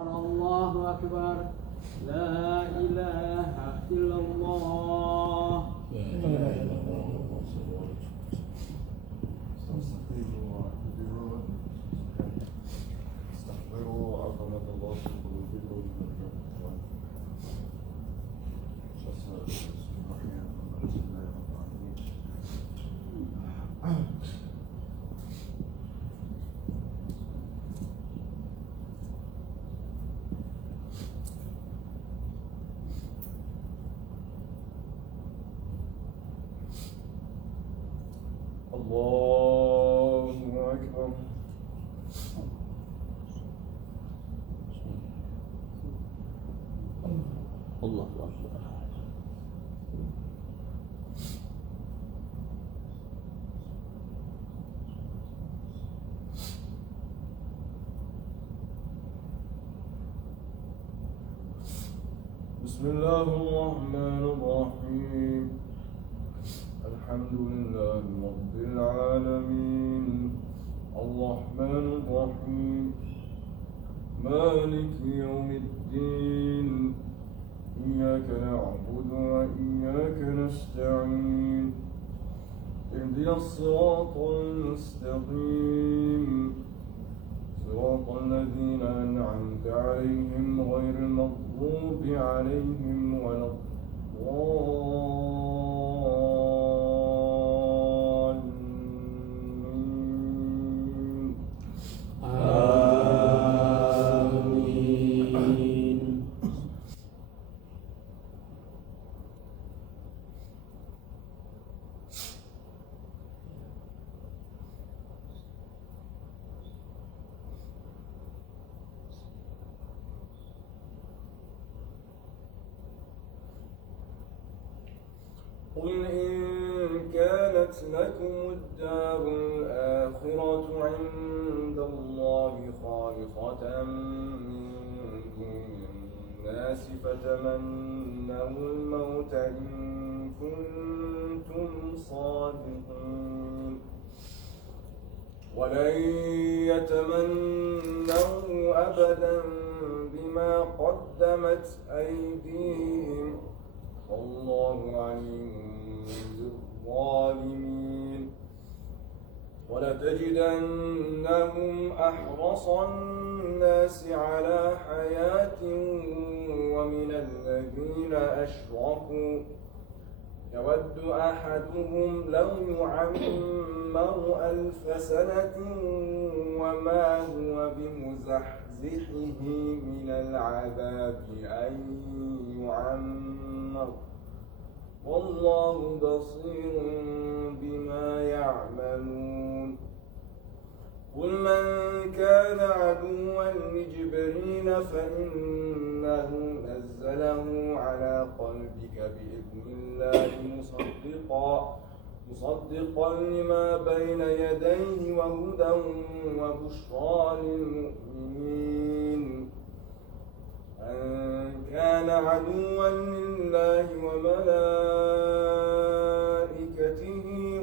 الله أكبر لا إله إلا الله استغفروا عظمة الله في قلوبكم الله أكبر. الله أكبر. بسم الله الرحمن الرحيم. الحمد لله رب العالمين الرحمن الرحيم مالك يوم الدين إياك نعبد وإياك نستعين اهدنا الصراط المستقيم صراط الذين أنعمت عليهم غير المغضوب عليهم ولا الضالين آمين. قل إن كانت لكم الدار الآخرة عند الله خالصة من دون الناس فتمنوا الموت إن كنتم صادقين ولن يتمنوا أبدا بما قدمت أيديهم والله عليم بالظالمين ولتجدنهم أحرص الناس على حياة ومن الذين أشركوا يود أحدهم لو يعمر 1000 سنة وما هو بمزحزحه من العذاب أن يعمر والله بصير بما يعملون قل من كان عدوا لجبريل فإنه نزله على قلبك بإذن الله مصدقا لما بين يديه وهدى وبشرى للمؤمنين أن كان عدوا لله وملائكته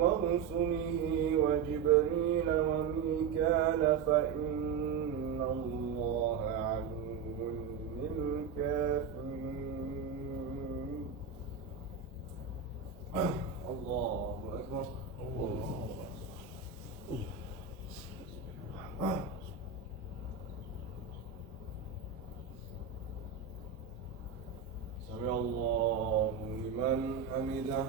ورسله وجبريل وميكال فإن الله عدو للكافرين. الله أكبر. الله سمع الله لمن حمده.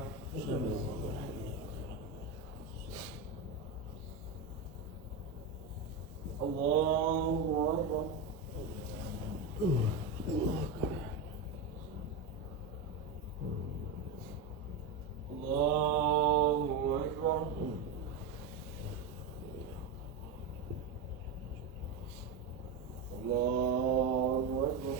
الله أكبر. الله أكبر. الله أكبر.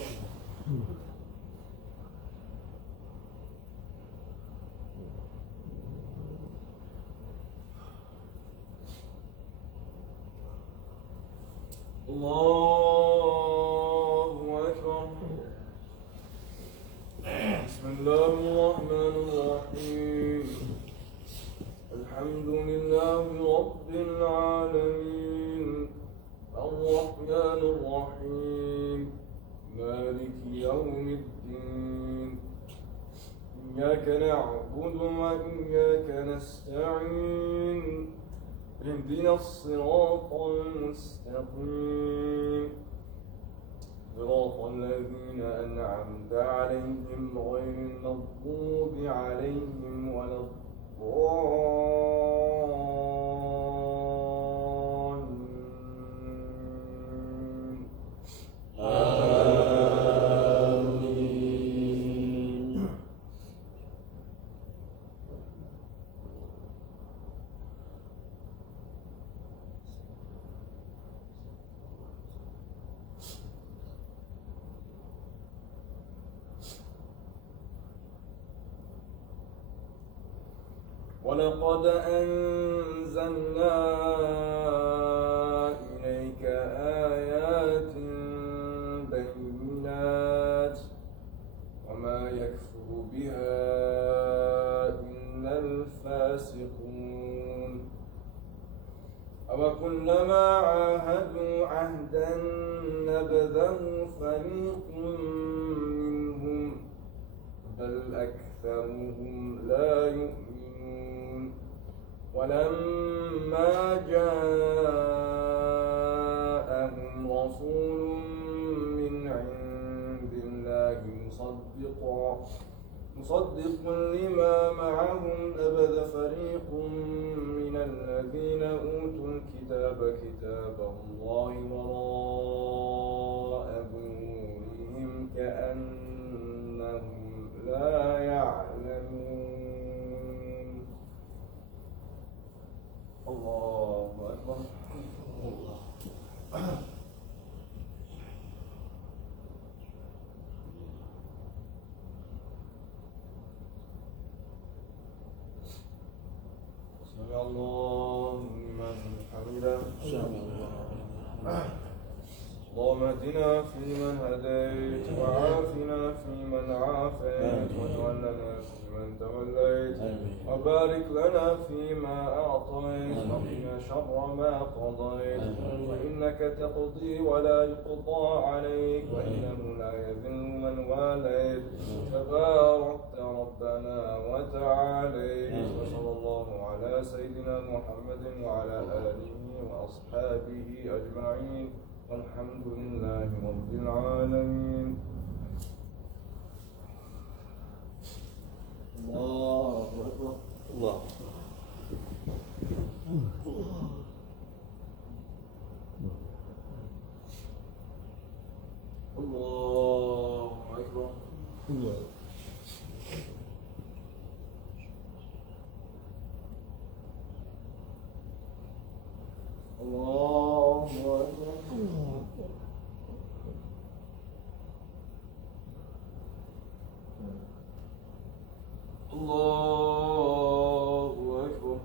الله أكبر. إياك نعبد وإياك نستعين اهدنا الصراط المستقيم صراط الذين أنعمت عليهم غير المغضوب عليهم ولا الضالين آمين. ولقد أنزلنا إليك آيات بينات وما يكفر بها إلا الفاسقون أوكلما عاهدوا عهدا نبذه فريق منهم بل أكثرهم لا يؤمنون ولما جاءهم رسول من عند الله مصدق لما معهم نبذ فريق من الذين أوتوا الكتاب كتاب الله وراء ظهورهم كأنهم لا يعلمون الله أكبر الله سمع الله لمن حمده اللهم اهدنا فيمن هديت وعافنا فيمن عافيت وتولنا فيمن توليت وبارك لنا فيما أعطيت وقنا شر ما قضيت فإنك تقضي ولا يقضى عليك وإنه لا يذل من واليت تباركت ربنا وتعاليت وصلى الله على سيدنا محمد وعلى آله وأصحابه أجمعين والحمد لله رب العالمين. الله أكبر الله الله أكبر الله الله أكبر الله أكبر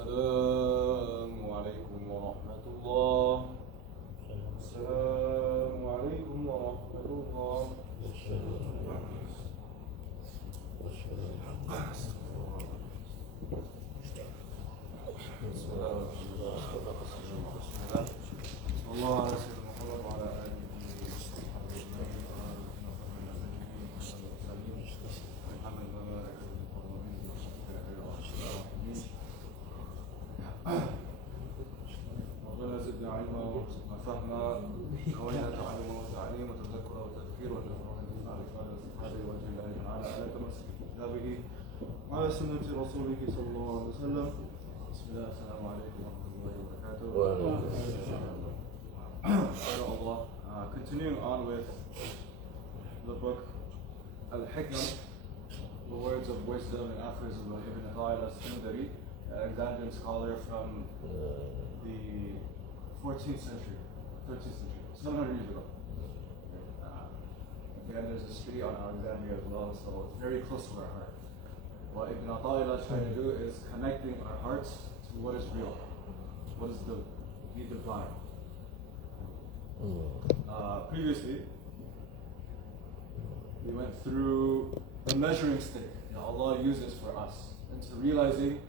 السلام عليكم ورحمة الله. السلام عليكم ورحمة الله. الله على سيدنا محمد وعلى آله وصحبه أجمعين. ربنا زدنا علما وارزقنا فهما وإنا تعلما وتعليما وتذكرا وتذكيرا وتفرحا بما على الاستفادة وجه الله تعالى على تمسك كتابه وعلى سنة رسوله صلى الله عليه وسلم. بسم Assalamu alaikum wa rahmatullahi wa barakatuh. Continuing on with the book Al-Hikam, the words of wisdom and aphorism of Ibn al-Sundari, an Alexandrian scholar from the 14th century, 13th century, 700 years ago. Again, there's a street on Alexandria as well, so it's very close to our heart. What Ibn al is trying to do is connecting our hearts to what is real, what is the divine. Previously, we went through the measuring stick that Allah uses for us into realizing,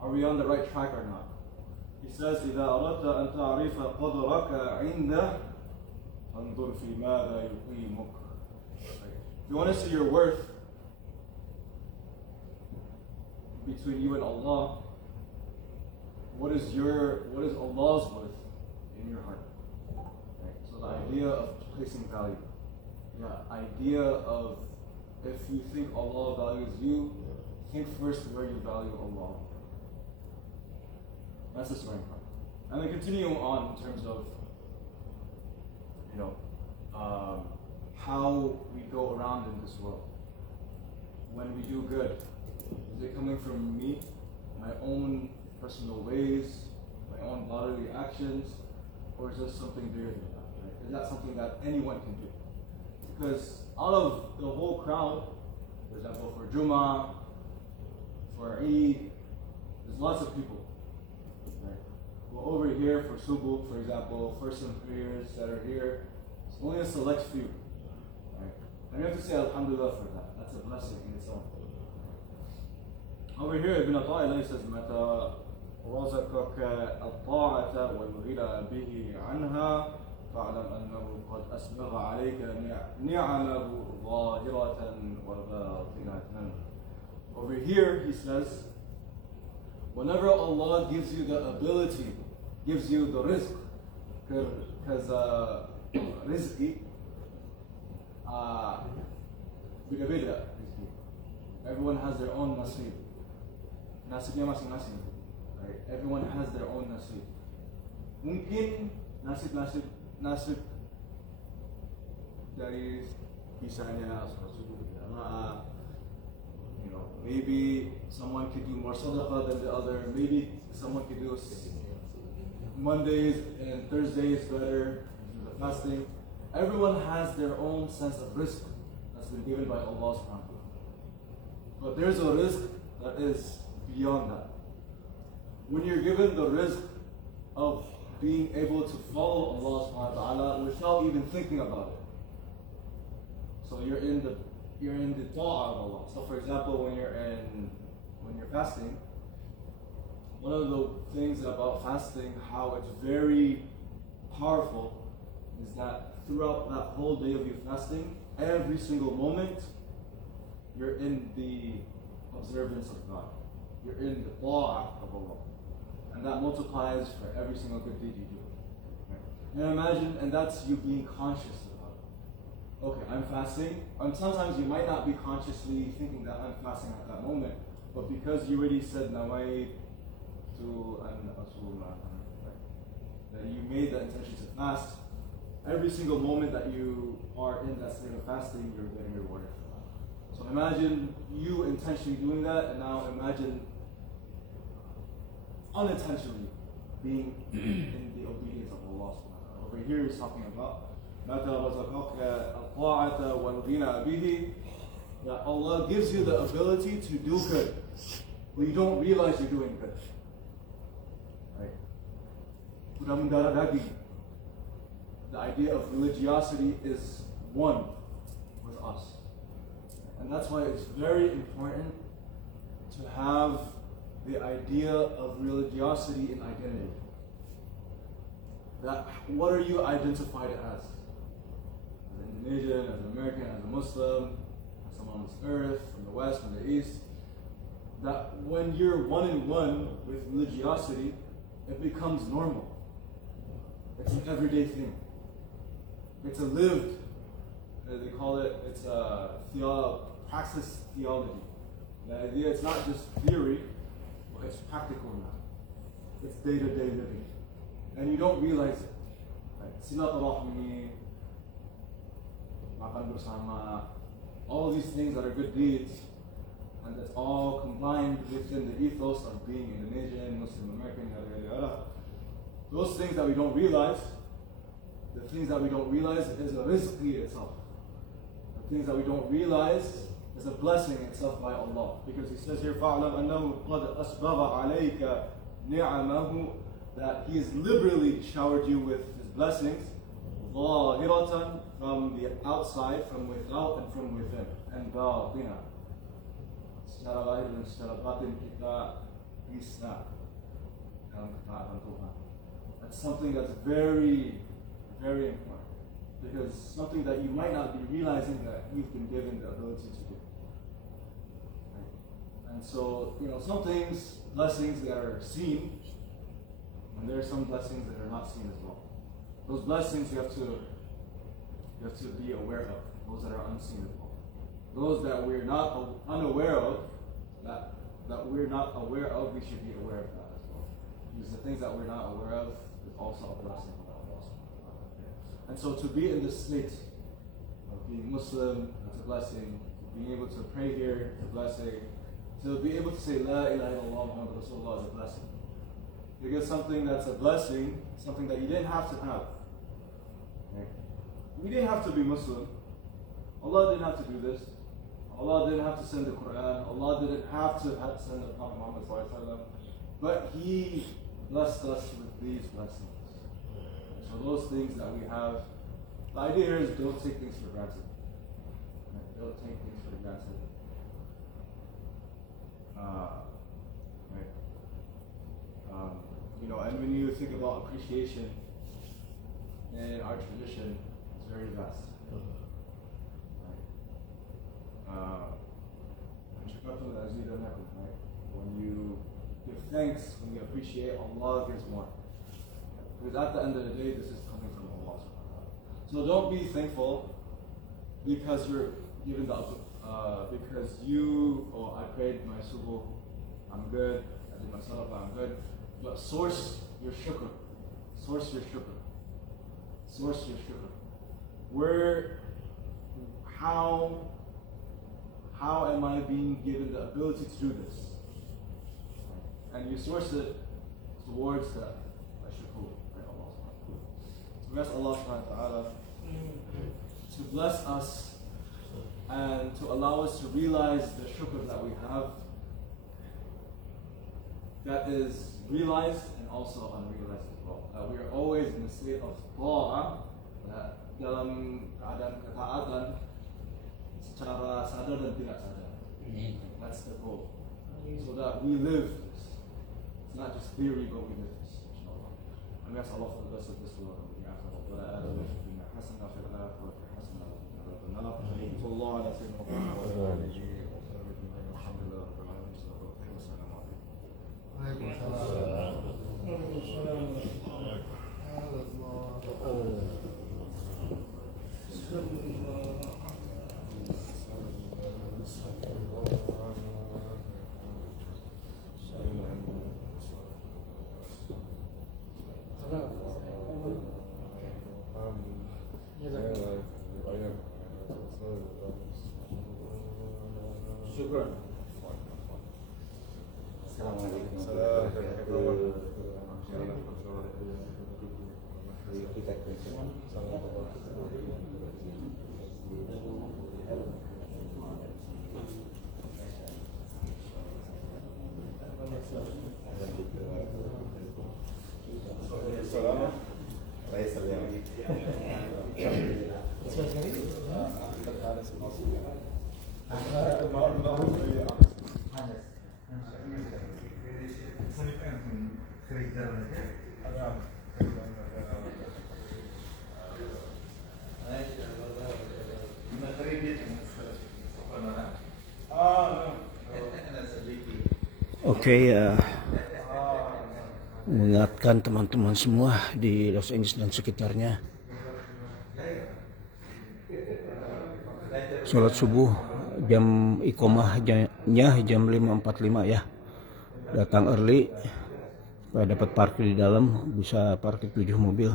are we on the right track or not? He says, إِذَا أَرَدْتَ أَن تَعْرِفَ قَدْرَكَ عِنْدَهُ فَانْظُرْ فِي مَاذَا يُقِيمُكَ. If you want to see your worth between you and Allah, what is Allah's worth in your heart? Right? So the idea of placing value, the idea of if you think Allah values you, think first where you value Allah. That's the starting point. And then continuing on in terms of, how we go around in this world. When we do good, is it coming from me, my own personal ways, my own bodily actions, or is this something bigger than that? Right? Is that something that anyone can do? Because out of the whole crowd, for example, for Jummah, for Eid, there's lots of people. Right? Well, over here for Subuh, for example, for some prayers that are here, it's only a select few. Right? And we have to say Alhamdulillah for that. That's a blessing in its own. Over here, Ibn al says, مَتَى رَزَقَكَ الطَّاعَةَ وَالْغِنَى بِهِ عَنْهَا فَاعْلَمْ أَنَّهُ قَدْ أَسْبَغَ عَلَيْكَ نِعَمَهُ ظَاهِرَةً وَبَاطِنَةً. Over here, he says, whenever Allah gives you the ability, gives you the rizq, because rizqi, bida-bida, everyone has their own nasib. Nasibnya masing-masing. Right? Everyone has their own nasib. Mungkin nasib dari bisanya sholat subuh berjamaah. Maybe someone could do more sadaqah than the other. Maybe someone could do Mondays and Thursdays better, the fasting. Everyone has their own sense of rizq that's been given by Allah subhanahu wa ta'ala. But there's a rizq that is beyond that. When you're given the rizq of being able to follow Allah subhanahu wa ta'ala without even thinking about it. So you're in the ta'ah of Allah. So for example, when you're fasting, one of the things about fasting, how it's very powerful, is that throughout that whole day of you fasting, every single moment, you're in the observance of God. You're in the ta'ah of Allah. And that multiplies for every single good deed you do. Right? And imagine, and that's you being conscious about it. Okay, I'm fasting. And sometimes you might not be consciously thinking that I'm fasting at that moment, but because you already said nawai to an asuma, that you made the intention to fast, every single moment that you are in that state of fasting, you're getting rewarded for that. So imagine you intentionally doing that, and now imagine unintentionally being in the obedience of Allah subhanahu wa ta'ala. Over here he's talking about that Allah gives you the ability to do good, but you don't realize you're doing good. Right? The idea of religiosity is one with us. And that's why it's very important to have the idea of religiosity in identity. That what are you identified as? As an Indonesian, as an American, as a Muslim, as someone on this earth, from the West, from the East. That when you're one in one with religiosity, it becomes normal. It's an everyday thing. It's a lived, they call it, it's a praxis theology. The idea, it's not just theory, but it's practical now. It's day-to-day living. And you don't realize it. Right? Silaturahmi, makan bersama, all these things that are good deeds, and that's all combined within the ethos of being Indonesian, Muslim American, yada yada yada. Those things that we don't realize, the things that we don't realize is a rizqi itself. The things that we don't realize is a blessing itself by Allah. Because He says here, فَعْلَمْ أَنَّهُ قَدْ أَسْبَغَ عَلَيْكَ نِعَمَهُ, that He has liberally showered you with His blessings, ظَاهِرَةً, from the outside, from without, and from within, and batina. Secara lahir dan secara batin kita bisa dalam ketaatan Tuhan. That's something that's very, very important, because something that you might not be realizing that you've been given the ability to do. Right? And so, some things, blessings that are seen, and there are some blessings that are not seen as well. Those blessings you have to be aware of. Those that are unseen as well. Those that we're not unaware of, that we're not aware of, we should be aware of that as well. Because the things that we're not aware of is also a blessing of Allah. And so to be in the state of being Muslim, it's a blessing. Being able to pray here, it's a blessing. To be able to say La ilaha illallah Muhammad Rasulullah is a blessing. Because something that's a blessing, something that you didn't have to have. Okay? We didn't have to be Muslim. Allah didn't have to do this. Allah didn't have to send the Quran. Allah didn't have to send the Prophet Muhammad ﷺ. But He blessed us with these blessings. So those things that we have, the idea here is don't take things for granted. Right? Don't take things for granted. Right? And when you think about appreciation in our tradition, it's very vast. Right? When you give thanks, when you appreciate, Allah gives more. Because at the end of the day, this is coming from Allah. So don't be thankful because you're given because I prayed my subuh, I'm good, I did my salah, I'm good. But source your shukr. Source your shukr. Source your shukr. How am I being given the ability to do this? And you source it towards that shukr. So we ask Allah subhanahu wa ta'ala to bless us and to allow us to realize the shukr that we have, that is realized and also unrealized as well. That we are always in a state of ta'ah, dalam keadaan ketaatan secara sadar dan tidak sadar. That's the goal. So that we live this. It's not just theory, but we live this. Inshallah. And we ask Allah for the best of this world. We ask Allah for the حسنة في الآخرة حسنة وقنا عذاب النار. صلى الله على سيدنا محمد وعلى آله وصحبه أجمعين. والحمد لله رب العالمين. والسلام عليكم. Syukran. Oke, mengingatkan teman-teman semua di Los Angeles dan sekitarnya, sholat subuh jam iqomahnya jam 5.45 ya. Datang early supaya dapat parkir di dalam, bisa parkir 7 mobil.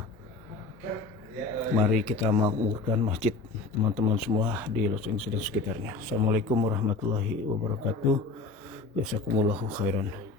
Mari kita makmurkan masjid teman-teman semua di Los Angeles dan sekitarnya. Assalamualaikum warahmatullahi wabarakatuh. Jazakumullahu khairan.